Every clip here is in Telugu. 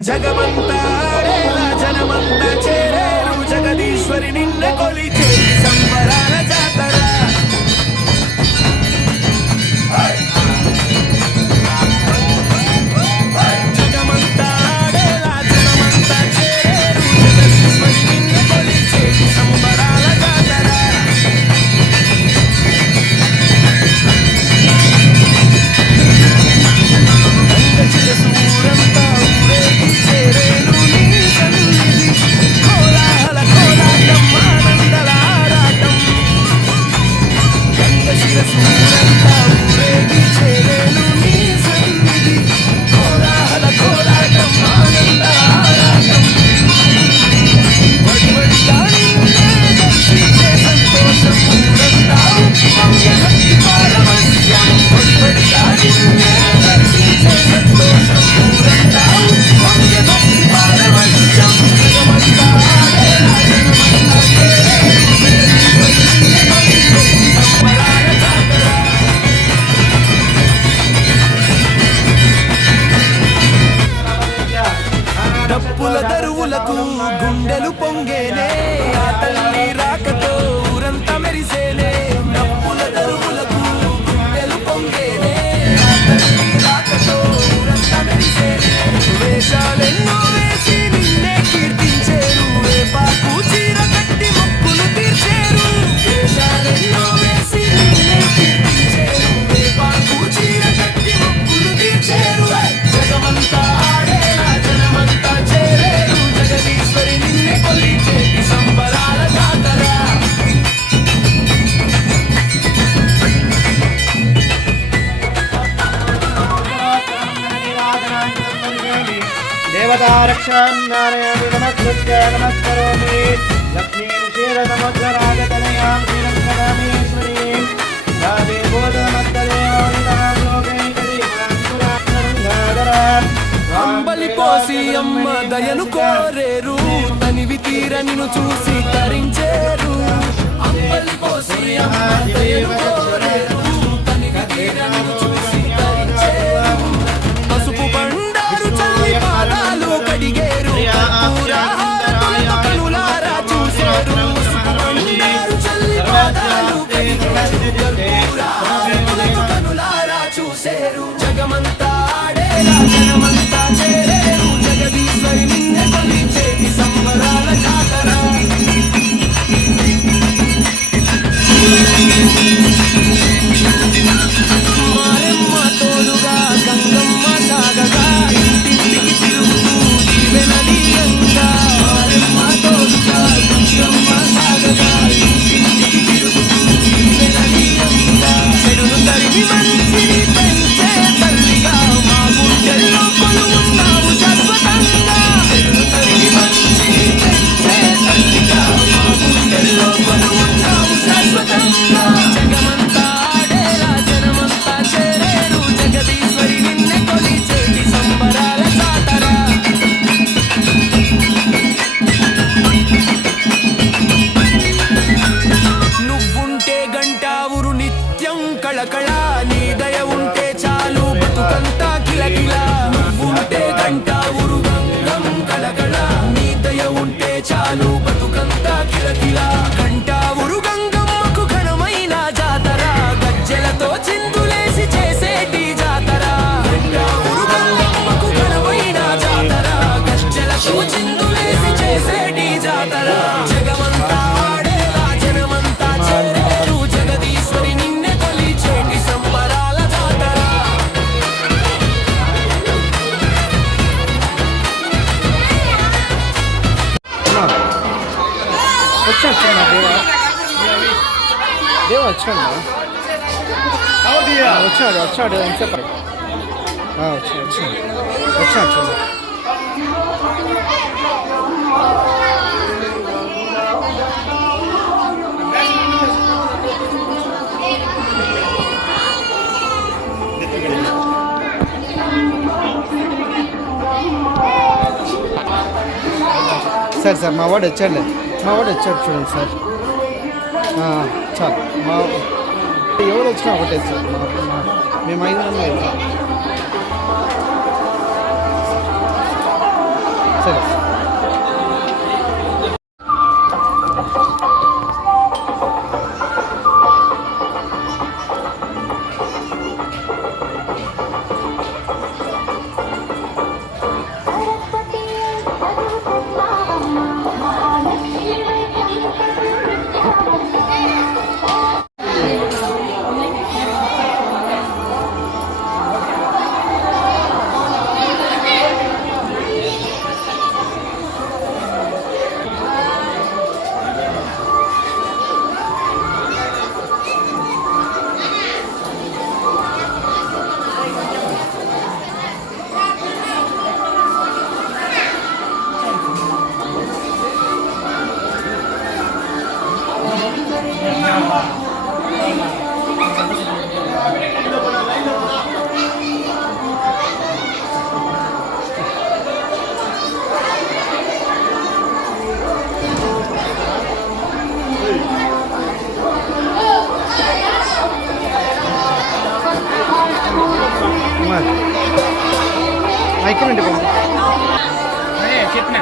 జగమంతా ఆడేలా జనమంతా చేరేరు జగదీశ్వరి నిన్న కొలిచే సంబరాల జాతర. జగమంతా ఆడేలా జనమంతా చేరేరు జగదీశ్వరి నిన్న కొలిచే సంబరాల జాతర. సూరంతా ఊరేగి చేరేను నీ సన్నిధి కోలాహల కోలాటం ఆనందల ఆరాటం. గంగశిర సూరంతా ఊరేగి చేరేను నీ సన్నిధి కోలాహల కోలాటం ఆనందల ఆరాటం. వడివడిగా నిన్నే దర్శించే సంతోషం ఊరంతా ఉప్పొంగే భక్తి పారవస్యం. వడివడిగా నిన్నే దర్శించే సంతోషం ఊరంతా ఉప్పొంగే భక్తి పారవస్యం. జగమంతా ఆడేలా జనమంతా చేరేరు జగదీశ్వరి నిన్నే కొలిచే సంబరాల జాతర. డప్పుల దరువులకు గుండెలు పొంగేనే ఆ తల్లి రాకతో ఊరంతా మెరిసేనే. డప్పుల దరువులకు గుండెలు పొంగేనే ఆ తల్లి రాకతో ఊరంతా మెరిసేనే. వేషాలెన్నో వేసి నిన్నే కీర్తించేరు వేపాకు చీర కట్టి మొక్కులు తీర్చేరు. వేషాలెన్నో వేసి నిన్నే కీర్తించేరు వేపాకు చీర కట్టి మొక్కులు తీర్చేరు. జగమంతా ఆడేలా జనమంతా చేరేరు జగదీశ్వరి నిన్నే కొలిచేటి సంబరాల జాతర. దేవతారక్షాన్నారాయణి నమస్కృత్య నమస్కరోమి. లక్ష్మీం క్షీరసముద్రరాజతనయాం శ్రీరంగరామేశ్వరీం అంబలి పోసి అమ్మ దయను కోరేరు తనివి తీర నిన్ను చూసి తరించేరు. అంబలి పోసి అమ్మ దయను కోరేరు తనివి తీర నిన్ను చూసి తరించేరు. పసుపు బండారు చల్లి పాదాలు కడిగేరు కర్పూరహారతులతో కనులారా చూసేరు. పసుపు బండారు చల్లి పాదాలు కడిగేరు కర్పూరహారతులతో కనులారా చూసేరు. జగమంతా ఆడేలా జనమంతా చేరేరు జగదీశ్వరి నిన్నే కొలిచేటి సంబరాల జాతర. మారెమ్మ తోడుగా గంగమ్మ సాగగా ఇంటింటికి తిరుగుతూ దీవెనలీయంగా. మారెమ్మ తోడుగా గంగమ్మ సాగగా ఇంటింటికి తిరుగుతూ దీవెనలీయంగా. చెడును తరిమి మంచిని పెంచే తల్లిగా మా గుండెల్లో కొలువున్నావు శాశ్వతంగా. చెడును తరిమి మంచిని పెంచే తల్లిగా మా గుండెల్లో కొలువున్నావు శాశ్వతంగా. జగమంతా ఆడేలా జనమంతా చేరేరు జగదీశ్వరి నిన్నే కొలిచేటి సంబరాల జాతర. నువ్వుంటే గంటావురు నిత్యం కళకళ నీ దయ ఉంటే చాలు బతుకంతా కిలకిల. నువ్వుంటే గంటావురు గంగం కళకళ నీ దయ ఉంటే చాలు బతుకంతా కిలకిల. గంటావురు గంగమ్మకు ఘనమైన జాతర గజ్జెలతో చిందులేసి చేసేటి జాతర. గంటావురు గంగమ్మకు ఘనమైన జాతర గజ్జెలతో చిందులేసి చేసేటి జాతర. జగమంతా ఆడేలా జనమంతా చేరేరు జగదీశ్వరి నిన్నే కొలిచేటి సంబరాల జాతర. వచ్చాడు దేవ వచ్చాడు వచ్చాడు వచ్చాడు ఎంతసేపు వచ్చాడు వచ్చాడు వచ్చాడు చూడు. సార్ మా వాడు వచ్చాడులే చూడండి సార్. చాలు మా ఎవరు వచ్చినా ఒకటే సార్. మేము 5 మంది వెళ్తాం. సరే. ఐక్యమండి చెప్పిన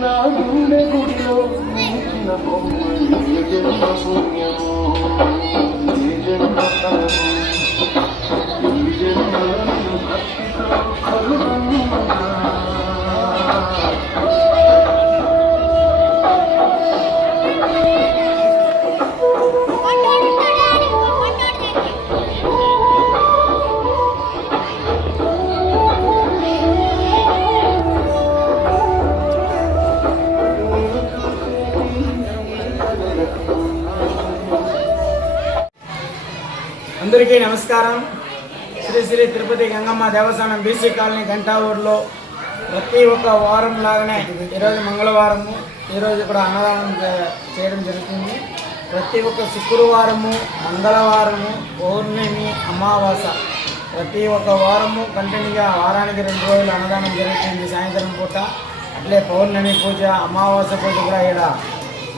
నా గుండె గుడిలో నిలిచిన బొమ్మ ఏ జన్మ పుణ్యమో ఏ జన్మ ఫలమో ఈ జన్మలను భక్తితో కలుగునుగా. అందరికీ నమస్కారం. శ్రీ శ్రీ తిరుపతి గంగమ్మ దేవస్థానం బీసీ కాలనీ గంటావూరులో ప్రతి ఒక్క వారం లాగానే ఈరోజు మంగళవారము, ఈరోజు కూడా అన్నదానం చేయడం జరుగుతుంది. ప్రతి ఒక్క శుక్రవారము, మంగళవారము, పౌర్ణమి, అమావాస ప్రతి ఒక్క వారము కంటిన్యూగా వారానికి 2 రోజులు అన్నదానం జరుగుతుంది సాయంత్రం పూట. అట్లే పౌర్ణమి పూజ, అమావాస పూజ కూడా ఇక్కడ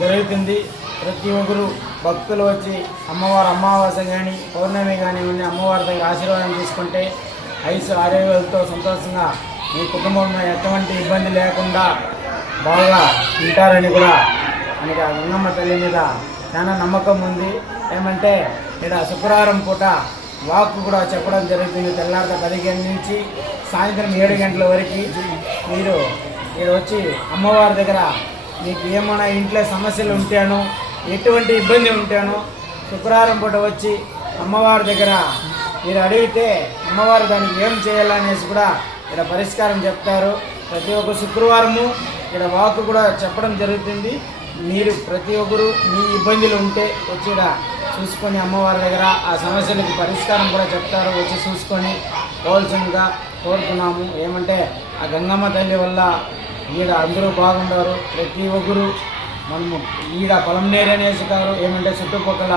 జరుగుతుంది. ప్రతి ఒక్కరు భక్తులు వచ్చి అమ్మవారు అమావాస కానీ పౌర్ణమి కానీ ఉండి అమ్మవారి దగ్గర ఆశీర్వాదం తీసుకుంటే ఐసు ఆరోగ్యాలతో సంతోషంగా మీ కుటుంబంలో ఎటువంటి ఇబ్బంది లేకుండా బాగా ఉంటారని కూడా మనకి ఆ గంగమ్మ తల్లి మీద చాలా నమ్మకం ఉంది. ఏమంటే ఇక్కడ శుక్రవారం పూట వాక్ కూడా చెప్పడం జరుగుతుంది. తెల్లారిత 10 గంటల నుంచి సాయంత్రం 7 గంటల వరకు మీరు ఇక్కడ వచ్చి అమ్మవారి దగ్గర మీకు ఏమైనా ఇంట్లో సమస్యలు ఉంటేనో ఎటువంటి ఇబ్బంది ఉంటేనో శుక్రవారం పూట వచ్చి అమ్మవారి దగ్గర మీరు అడిగితే అమ్మవారు దానికి ఏం చేయాలనేసి కూడా ఇక్కడ పరిష్కారం చెప్తారు. ప్రతి ఒక్క శుక్రవారము ఇక్కడ వాక్ కూడా చెప్పడం జరుగుతుంది. మీరు ప్రతి ఒక్కరు మీ ఇబ్బందులు ఉంటే వచ్చి ఇక్కడ చూసుకొని అమ్మవారి దగ్గర ఆ సమస్యలకు పరిష్కారం కూడా చెప్తారు. వచ్చి చూసుకొని పోవాల్సిందిగా కోరుతున్నాము. ఏమంటే ఆ గంగమ్మ తల్లి వల్ల ఈడ అందరూ బాగుంటారు. ప్రతి ఒక్కరు మనము ఈడ పొలంనేరు అనేసి కాదు, ఏమంటే చుట్టుపక్కల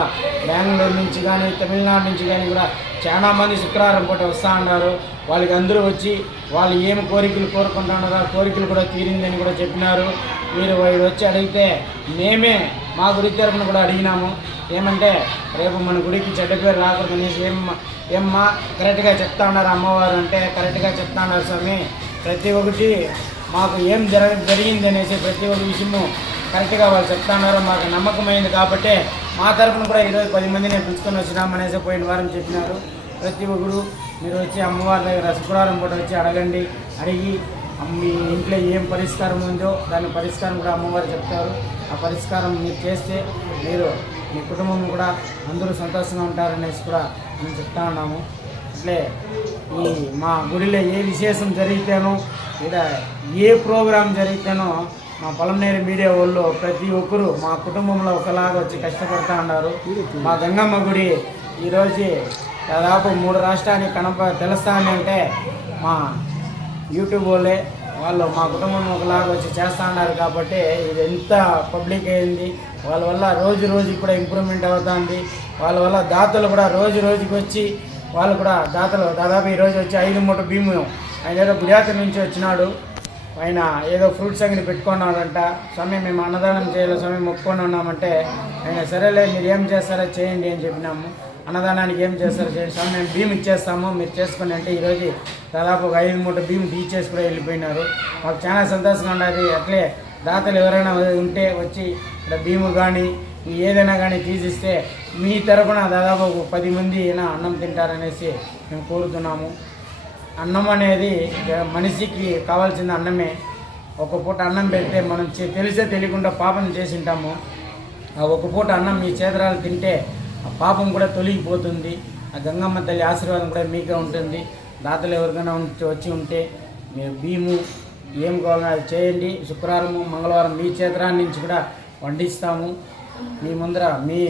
బెంగళూరు నుంచి కానీ తమిళనాడు నుంచి కానీ కూడా చాలా మంది శుక్రవారం పూట వస్తూ ఉన్నారు. వాళ్ళకి అందరూ వచ్చి వాళ్ళు ఏమి కోరికలు కోరుకుంటున్నారో ఆ కోరికలు కూడా తీరిందని కూడా చెప్పినారు. మీరు వాళ్ళు వచ్చి అడిగితే మేమే మా గుడి తరపున కూడా అడిగినాము. ఏమంటే రేపు మన గుడికి చెడ్డ పేరు రాకూడదు అనేసి ఏమ్మా కరెక్ట్గా చెప్తా ఉన్నారు అమ్మవారు అంటే కరెక్ట్గా చెప్తా ఉన్నారు స్వామి. ప్రతి ఒక్కటి మాకు ఏం జరిగింది అనేసి ప్రతి ఒక్క విషయము కరెక్ట్గా వాళ్ళు చెప్తా ఉన్నారు. మాకు నమ్మకమైంది కాబట్టి మా తరఫున కూడా ఈరోజు 10 మందిని పిలుచుకొని వచ్చినామనేసి పోయిన వారం చెప్పినారు. ప్రతి ఒక్కరు మీరు వచ్చి అమ్మవారి దగ్గర శుక్రవారం పూట వచ్చి అడగండి. అడిగి మీ ఇంట్లో ఏం పరిష్కారం ఉందో దాని పరిష్కారం కూడా అమ్మవారు చెప్తారు. ఆ పరిష్కారం మీరు చేస్తే మీరు మీ కుటుంబం కూడా అందరూ సంతోషంగా ఉంటారనేసి కూడా మేము చెప్తా ఉన్నాము. అట్లే ఈ మా గుడిలో ఏ విశేషం జరిగితేనో ఇక్కడ ఏ ప్రోగ్రాం జరిగితేనో మా పొలంనేరు మీడియా వాళ్ళు ప్రతి ఒక్కరు మా కుటుంబంలో ఒకలాగా వచ్చి కష్టపడుతూ ఉన్నారు. మా గంగమ్మ గుడి ఈరోజు దాదాపు 3 రాష్ట్రానికి తెలుస్తాను అంటే మా యూట్యూబ్ వాళ్ళే వాళ్ళు మా కుటుంబం ఒకలాగా వచ్చి చేస్తూ ఉన్నారు. కాబట్టి ఇది ఎంత పబ్లిక్ అయింది. వాళ్ళ వల్ల రోజు రోజుకి కూడా ఇంప్రూవ్మెంట్ అవుతుంది. వాళ్ళ వల్ల దాతలు కూడా రోజు రోజుకి వచ్చి వాళ్ళు కూడా దాతలు దాదాపు ఈరోజు వచ్చి 5 మూట భీము ఆయన ఏదో గుడియాత్ర నుంచి వచ్చినాడు. ఆయన ఏదో ఫ్రూట్స్ అంగడి పెట్టుకున్నాడంట. స్వామి మేము అన్నదానం చేయాలి స్వామి మొక్కుకొని ఉన్నామంటే ఆయన సరేలే మీరు ఏం చేస్తారో చేయండి అని చెప్పినాము. అన్నదానానికి ఏం చేస్తారో చేయండి స్వామి మేము భీము ఇచ్చేస్తాము మీరు చేసుకుని అంటే ఈరోజు దాదాపు ఒక 5 మూట భీము తీసేసి కూడా వెళ్ళిపోయినారు. మాకు చాలా సంతోషంగా ఉండదు. అట్లే దాతలు ఎవరైనా ఉంటే వచ్చి ఇక్కడ భీము కానీ ఏదైనా కానీ తీసిస్తే మీ తరపున దాదాపు 10 మంది అయినా అన్నం తింటారనేసి మేము కోరుతున్నాము. అన్నం అనేది మనిషికి కావాల్సిన అన్నమే. ఒక పూట అన్నం పెడితే మనం తెలిసే తెలియకుండా పాపం చేసి ఉంటాము. ఆ ఒక పూట అన్నం మీ చేతరాలు తింటే ఆ పాపం కూడా తొలగిపోతుంది. ఆ గంగమ్మ తల్లి ఆశీర్వాదం కూడా మీకే ఉంటుంది. దాతలు ఎవరికైనా వచ్చి ఉంటే మీరు భీము ఏం కావాలన్నా అది చేయండి. శుక్రవారం మంగళవారం మీ చేతరాల నుంచి కూడా వండిస్తాము. మీ ముందర మీ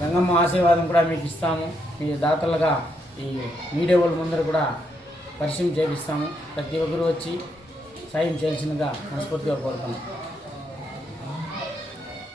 గంగమ్మ ఆశీర్వాదం కూడా మీకు ఇస్తాము. మీ దాతలుగా ఈ మీడియా వాళ్ళ ముందర కూడా పరిచయం చేపిస్తాము. ప్రతి ఒక్కరు వచ్చి సాయం చేయాల్సిందిగా మనస్ఫూర్తిగా కోరుతున్నాం.